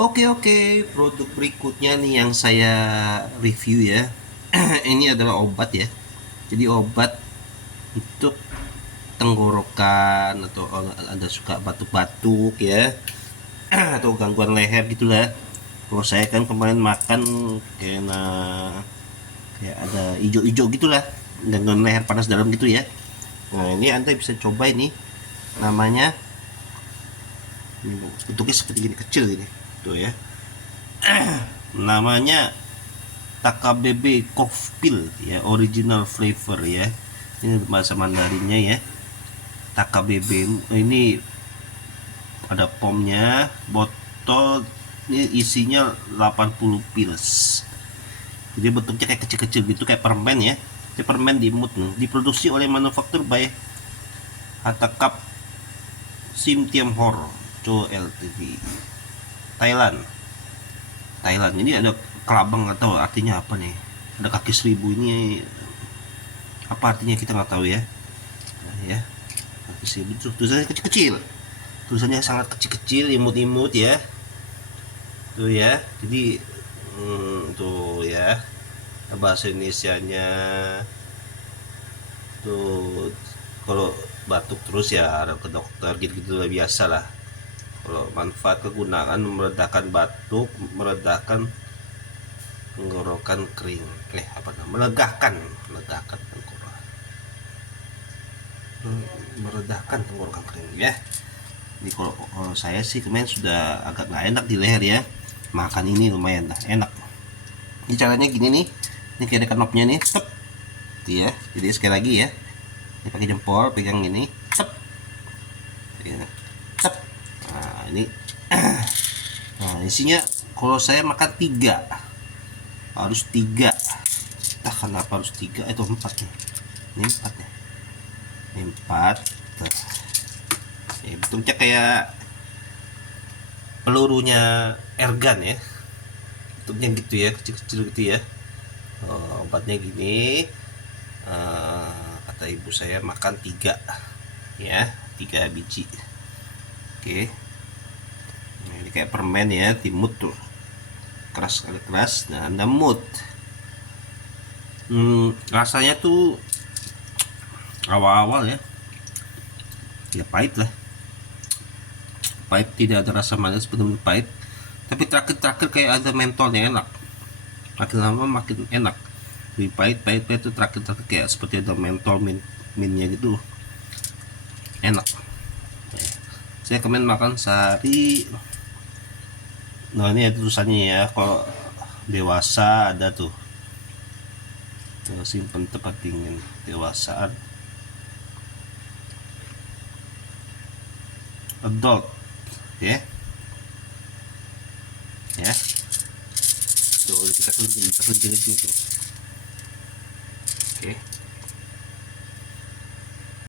Oke, produk berikutnya nih yang saya review ya. Ini adalah obat ya. Jadi obat untuk tenggorokan atau Anda suka batuk-batuk ya, atau gangguan leher gitulah. Kalau saya kan kemarin makan kayak kayak ada ijo-ijo gitulah, gangguan leher panas dalam gitu ya. Nah, ini Anda bisa coba ini. Namanya bentuknya seperti gini, kecil ini. Tuh ya. Namanya TKBB Cough Pill ya, original flavor ya. Ini bahasa Mandarinnya ya. TKBB ini ada pomnya, botol ini isinya 80 pills. Jadi bentuknya kayak kecil-kecil gitu, kayak permen ya. Ini permen diemut nih. Diproduksi oleh manufaktur by Hatakap Sim Tiam Hor Co Ltd, Thailand. Ini ada kelabang, atau artinya apa nih, ada kaki seribu ini apa artinya kita nggak tahu ya. Nah, ya kaki seribu tulisannya kecil-kecil, tulisannya sangat kecil-kecil, imut-imut ya. Tuh ya, jadi tuh ya, bahasa Indonesianya tuh. Kalau batuk terus ya harus ke dokter gitu-gitu lah, biasa lah. Kalau manfaat kegunaan meredakan batuk, meredakan tenggorokan kering, apa namanya, melegakan tenggorokan, meredakan tenggorokan kering ya. Jadi kalau saya sih kemarin sudah agak nggak enak di leher ya, makan ini lumayan lah enak. Ini caranya gini nih, ini kayak ada knopnya nih, tep, ya. Jadi sekali lagi ya, ini pakai jempol pegang ini, tep, ya, tep. Nah ini, nah isinya kalau saya makan 3, harus 3. Nah, kenapa harus 3? Itu 4 nih. Ini 4 nih. Ini 4. Tuh. Ya, bentuknya kayak pelurunya airgun ya. Bentuknya gitu ya, kecil-kecil gitu ya. Obatnya gini. Kata ibu saya makan 3 ya, 3 biji. Oke. Nah, ini kayak permen ya, timut tuh. Keras sekali, keras. Nah, Anda mut. Rasanya tuh awal-awal ya pahit lah, pahit, tidak ada rasa manis, benar-benar pahit. Tapi terakhir kayak ada mentolnya, enak. Makin lama makin enak, lebih pahit itu terakhir kayak seperti ada mentol minnya gitu, enak. Saya kemarin makan sehari. Nah ini ada tulisannya ya, kalau dewasa ada tuh simpen tempat dingin dewasaan, adult ya. Ya tuh kita kunci tuh. Oke.